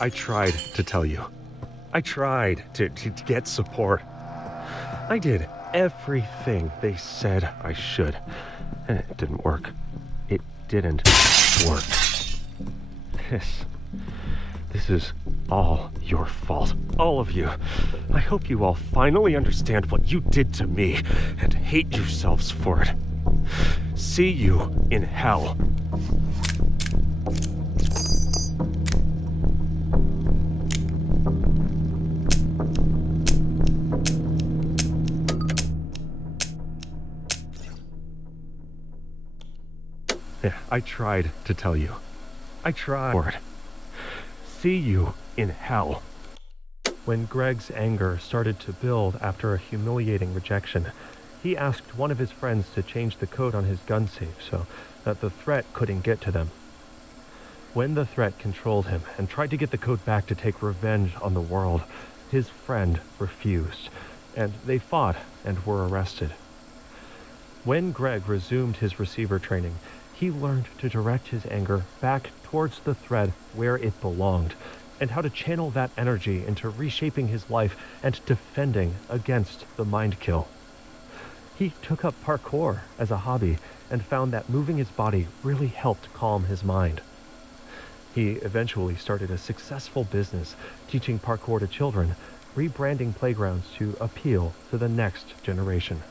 I tried to tell you. I tried to get support. I did everything they said I should. And it didn't work. It didn't work. This is all your fault. All of you. I hope you all finally understand what you did to me and hate yourselves for it. See you in hell. Yeah, I tried to tell you. I tried. See you in hell. When Greg's anger started to build after a humiliating rejection, he asked one of his friends to change the code on his gun safe so that the threat couldn't get to them. When the threat controlled him and tried to get the code back to take revenge on the world, his friend refused, and they fought and were arrested. When Greg resumed his receiver training, he learned to direct his anger back towards the thread where it belonged, and how to channel that energy into reshaping his life and defending against the mind kill. He took up parkour as a hobby and found that moving his body really helped calm his mind. He eventually started a successful business teaching parkour to children, rebranding playgrounds to appeal to the next generation.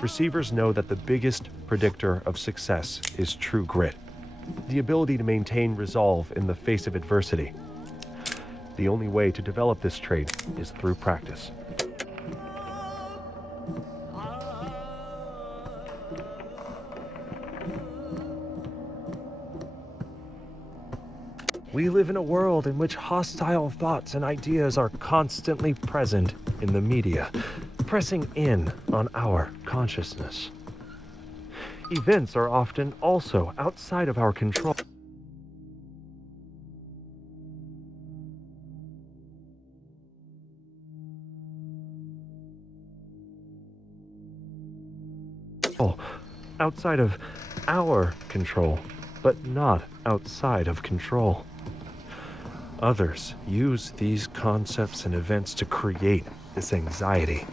Receivers know that the biggest predictor of success is true grit, the ability to maintain resolve in the face of adversity. The only way to develop this trait is through practice. We live in a world in which hostile thoughts and ideas are constantly present in the media, pressing in on our consciousness. Events are often also outside of our control. Outside of our control, but not outside of control. Others use these concepts and events to create this anxiety.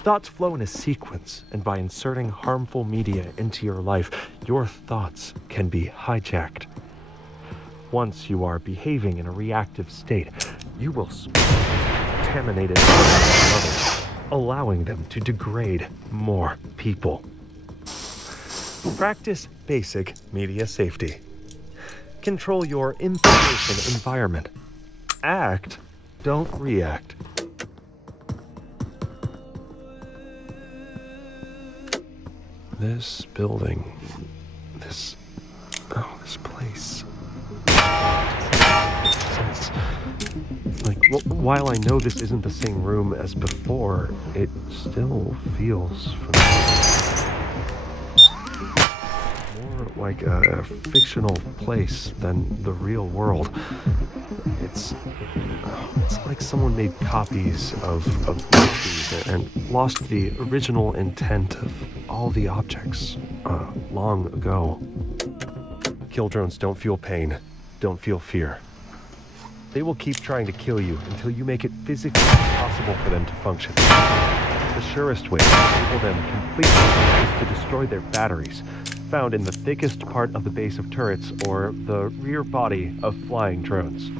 Thoughts flow in a sequence, and by inserting harmful media into your life, your thoughts can be hijacked. Once you are behaving in a reactive state, you will contaminate it with others, allowing them to degrade more people. Practice basic media safety. Control your information environment. Act, don't react. This building, this place. Makes sense. While I know this isn't the same room as before, it still feels familiar. More like a fictional place than the real world. It's like someone made copies of movies and lost the original intent of all the objects long ago. Kill drones don't feel pain, don't feel fear. They will keep trying to kill you until you make it physically impossible for them to function. The surest way to disable them completely is to destroy their batteries, found in the thickest part of the base of turrets or the rear body of flying drones.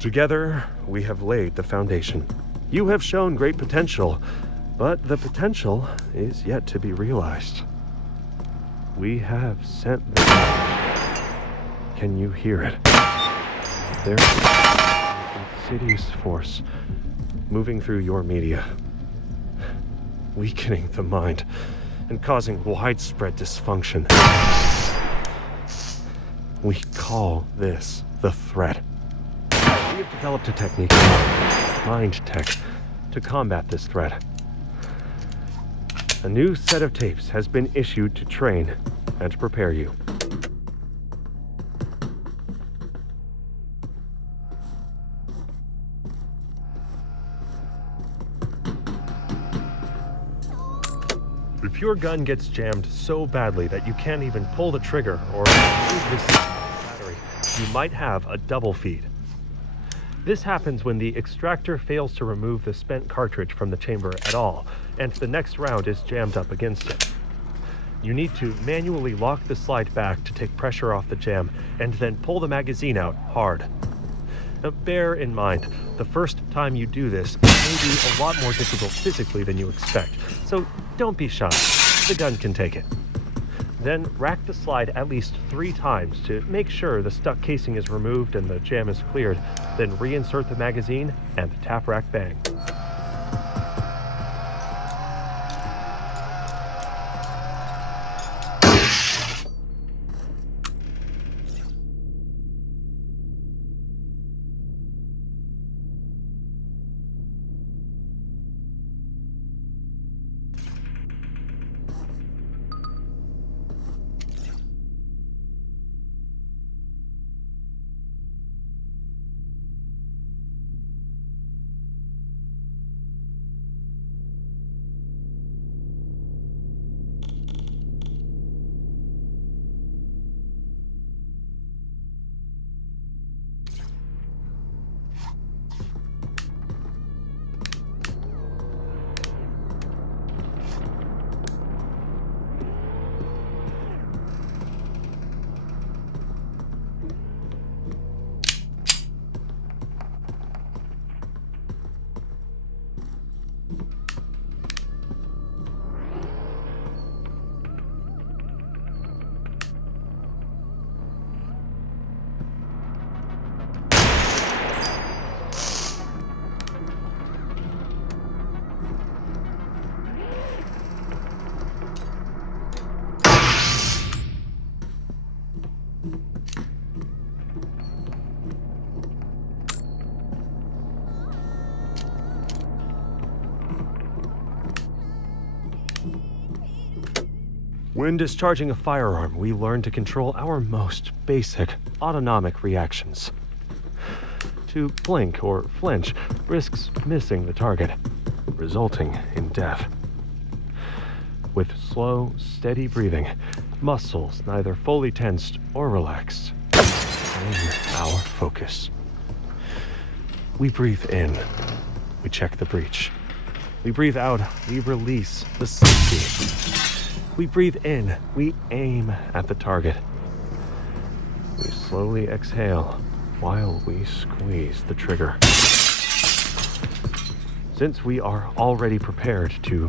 Together, we have laid the foundation. You have shown great potential, but the potential is yet to be realized. We have sent the message. Can you hear it? There is an insidious force moving through your media, weakening the mind and causing widespread dysfunction. We call this the threat. We have developed a technique, mind tech, to combat this threat. A new set of tapes has been issued to train and prepare you. If your gun gets jammed so badly that you can't even pull the trigger or remove this battery, you might have a double feed. This happens when the extractor fails to remove the spent cartridge from the chamber at all, and the next round is jammed up against it. You need to manually lock the slide back to take pressure off the jam, and then pull the magazine out hard. Now, bear in mind, the first time you do this may be a lot more difficult physically than you expect, so don't be shy. The gun can take it. Then rack the slide at least 3 times to make sure the stuck casing is removed and the jam is cleared. Then reinsert the magazine and tap rack bang. When discharging a firearm, we learn to control our most basic autonomic reactions. To blink or flinch risks missing the target, resulting in death. With slow, steady breathing, muscles neither fully tensed or relaxed, aim our focus. We breathe in, we check the breech. We breathe out, we release the safety. We breathe in, we aim at the target. We slowly exhale while we squeeze the trigger. Since we are already prepared to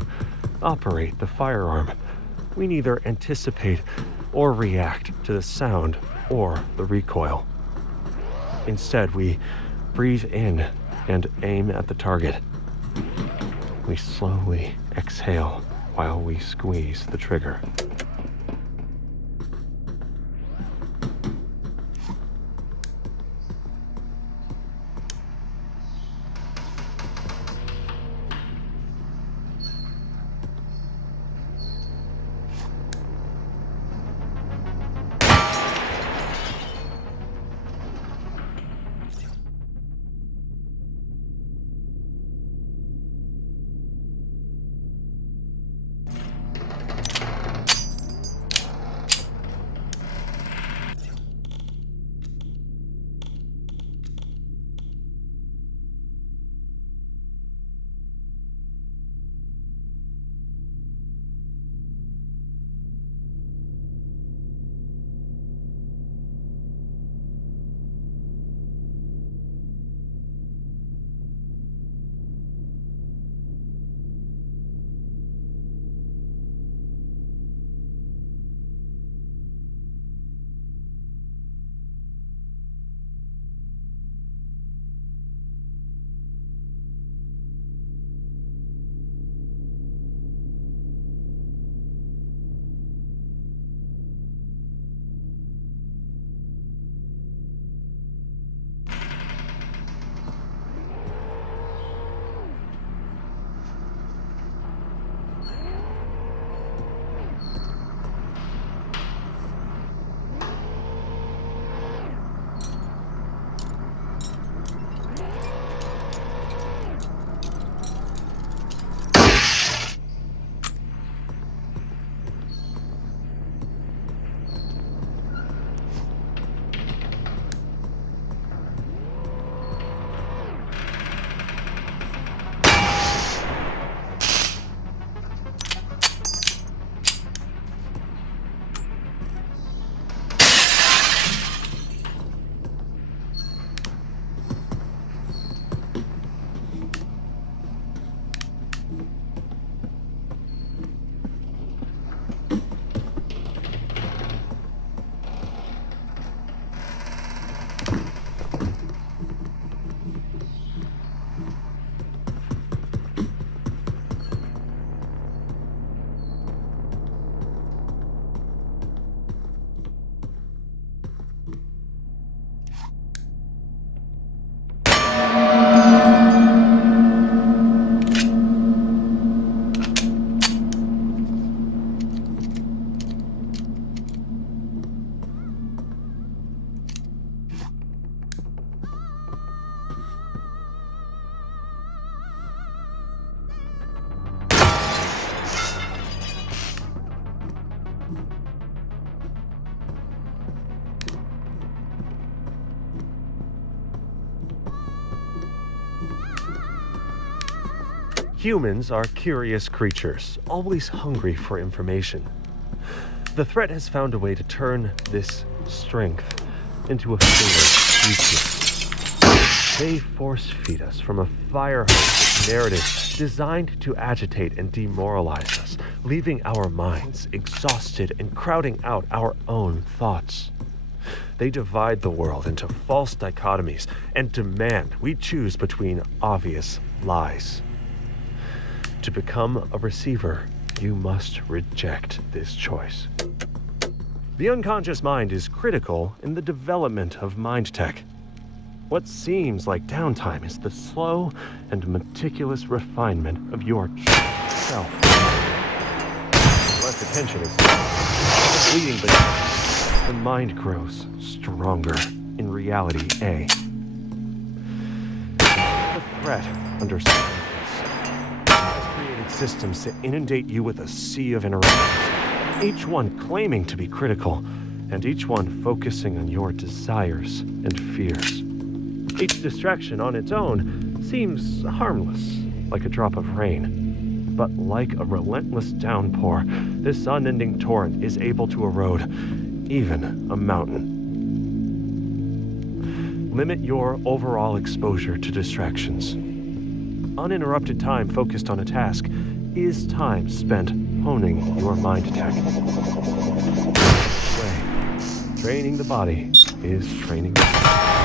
operate the firearm, we neither anticipate or react to the sound or the recoil. Instead, we breathe in and aim at the target. We slowly exhale while we squeeze the trigger. Humans are curious creatures, always hungry for information. The threat has found a way to turn this strength into a favored weakness. They force-feed us from a fire-hose narrative designed to agitate and demoralize us, leaving our minds exhausted and crowding out our own thoughts. They divide the world into false dichotomies and demand we choose between obvious lies. To become a receiver, you must reject this choice. The unconscious mind is critical in the development of mind tech. What seems like downtime is the slow and meticulous refinement of your self. Less attention is fleeting, but the mind grows stronger in reality A. The threat understands this. It has created systems to inundate you with a sea of interruptions, each one claiming to be critical, and each one focusing on your desires and fears. Each distraction on its own seems harmless, like a drop of rain. But like a relentless downpour, this unending torrent is able to erode even a mountain. Limit your overall exposure to distractions. Uninterrupted time focused on a task is time spent honing your mind tech. Training the body is training the mind.